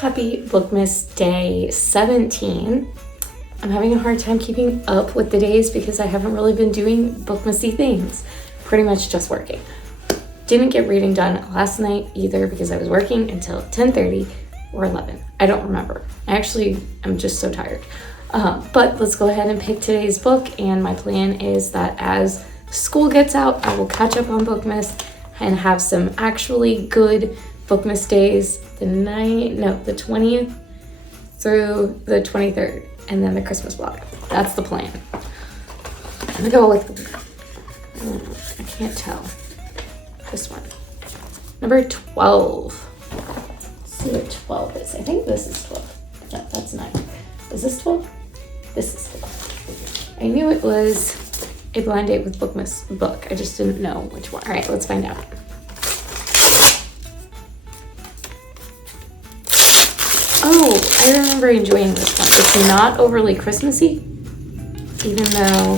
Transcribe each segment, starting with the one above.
Happy Bookmas Day 17. I'm having a hard time keeping up with the days because I haven't really been doing Bookmasy things. Pretty much just working. Didn't get reading done last night either because I was working until 10:30 or 11. I don't remember. I'm just so tired. But let's go ahead and pick today's book, and my plan is that as school gets out, I will catch up on Bookmas and have some actually good Bookmas days the 20th through the 23rd, and then the Christmas block. That's the plan. I'm gonna go with, I can't tell. This one. Number 12. Let's see what 12 is. I think this is 12. No, that's 9. Is this 12? This is 12. I knew it was a blind date with Bookmas book. I just didn't know which one. All right, let's find out. Oh, I remember enjoying this one. It's not overly Christmassy, even though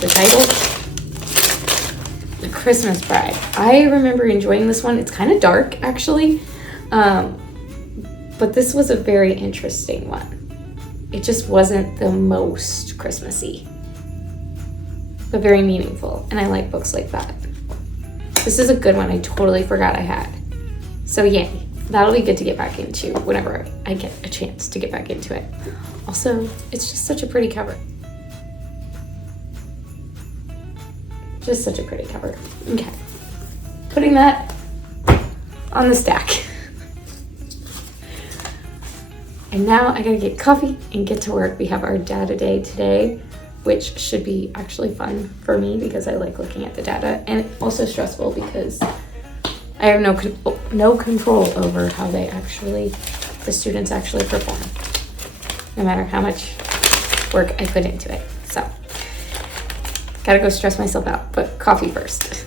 the title, The Christmas Bride. I remember enjoying this one. It's kind of dark, actually, but this was a very interesting one. It just wasn't the most Christmassy, but very meaningful, and I like books like that. This is a good one. I totally forgot I had. So yay. That'll be good to get back into whenever I get a chance to get back into it. Also, it's just such a pretty cover. Just such a pretty cover. Okay. Putting that on the stack. And now I gotta get coffee and get to work. We have our data day today, which should be actually fun for me because I like looking at the data, and also stressful because I have no control over how the students actually perform, no matter how much work I put into it. So, gotta go stress myself out, but coffee first.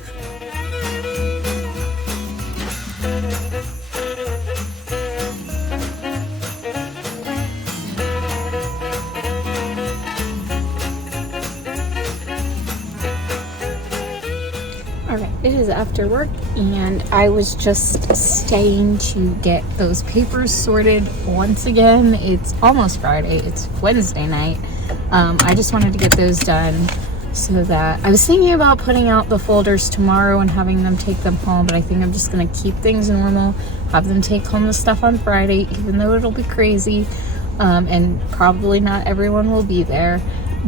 It is after work, and I was just staying to get those papers sorted once again. It's almost Friday. It's Wednesday night. I just wanted to get those done so that I was thinking about putting out the folders tomorrow and having them take them home, but I think I'm just going to keep things normal, have them take home the stuff on Friday, even though it'll be crazy, and probably not everyone will be there.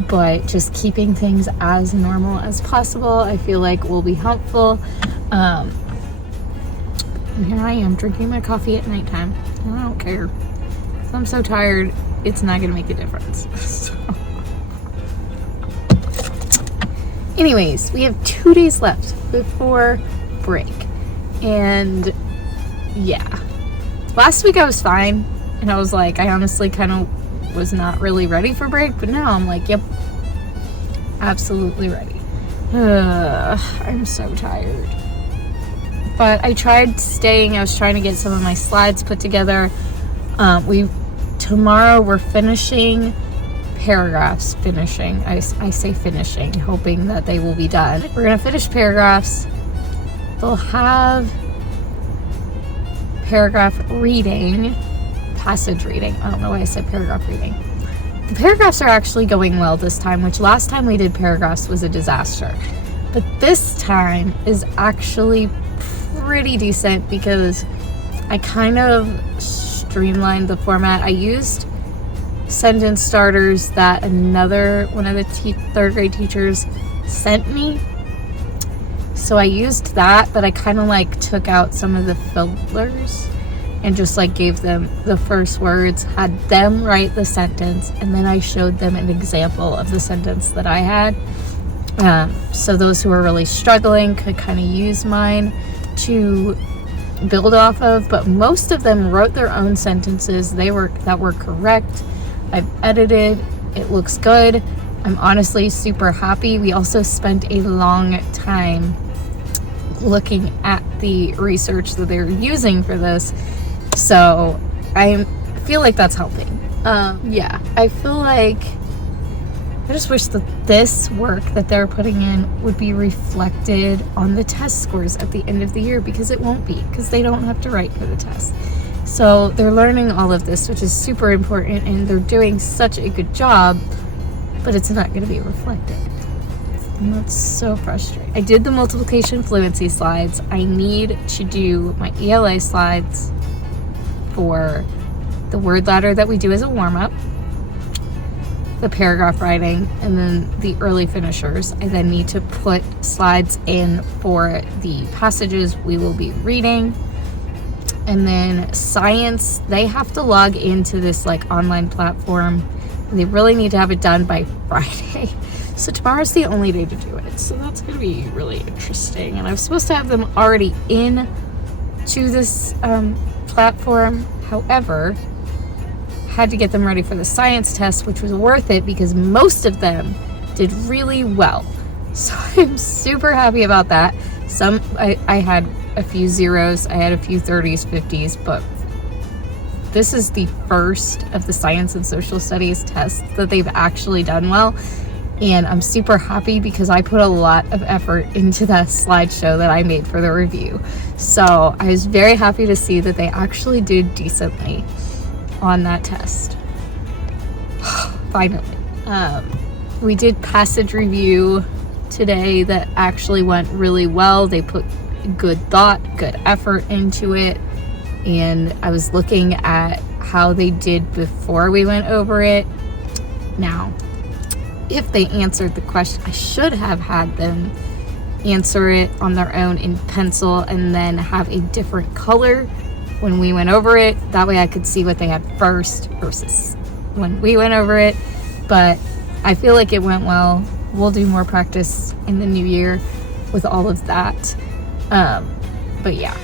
But just keeping things as normal as possible, I feel like will be helpful. And here I am drinking my coffee at nighttime. I don't care. I'm so tired, it's not gonna make a difference. So. Anyways, we have 2 days left before break. And yeah, last week I was fine. And I was like, I honestly kind of was not really ready for break, but now I'm like, yep, absolutely ready. I'm so tired. But I tried staying. I was trying to get some of my slides put together. Tomorrow we're finishing paragraphs. I say finishing, hoping that they will be done. We're gonna finish paragraphs. They'll have paragraph reading, passage reading. I don't know why I said paragraph reading. The paragraphs are actually going well this time, which last time we did paragraphs was a disaster. But this time is actually pretty decent because I kind of streamlined the format. I used sentence starters that one of the third grade teachers sent me. So I used that, but I kind of like took out some of the fillers and just like gave them the first words, had them write the sentence, and then I showed them an example of the sentence that I had. So those who are really struggling could kind of use mine to build off of, but most of them wrote their own sentences that were correct. I've edited, it looks good. I'm honestly super happy. We also spent a long time looking at the research that they're using for this. So I feel like that's helping. Yeah, I feel like I just wish that this work that they're putting in would be reflected on the test scores at the end of the year, because it won't be, because they don't have to write for the test. So they're learning all of this, which is super important, and they're doing such a good job, but it's not going to be reflected. And that's so frustrating. I did the multiplication fluency slides. I need to do my ELA slides for the word ladder that we do as a warm-up, the paragraph writing, and then the early finishers. I then need to put slides in for the passages we will be reading. And then science, they have to log into this like online platform, and they really need to have it done by Friday. So tomorrow's the only day to do it. So that's going to be really interesting. And I was supposed to have them already in to this platform. However, had to get them ready for the science test, which was worth it because most of them did really well. So I'm super happy about that. I had a few zeros, I had a few 30s, 50s, but this is the first of the science and social studies tests that they've actually done well. And I'm super happy because I put a lot of effort into that slideshow that I made for the review. So I was very happy to see that they actually did decently on that test. Finally. We did passage review today that actually went really well. They put good thought, good effort into it. And I was looking at how they did before we went over it. Now, if they answered the question, I should have had them answer it on their own in pencil and then have a different color when we went over it. That way I could see what they had first versus when we went over it. But I feel like it went well. We'll do more practice in the new year with all of that. But yeah.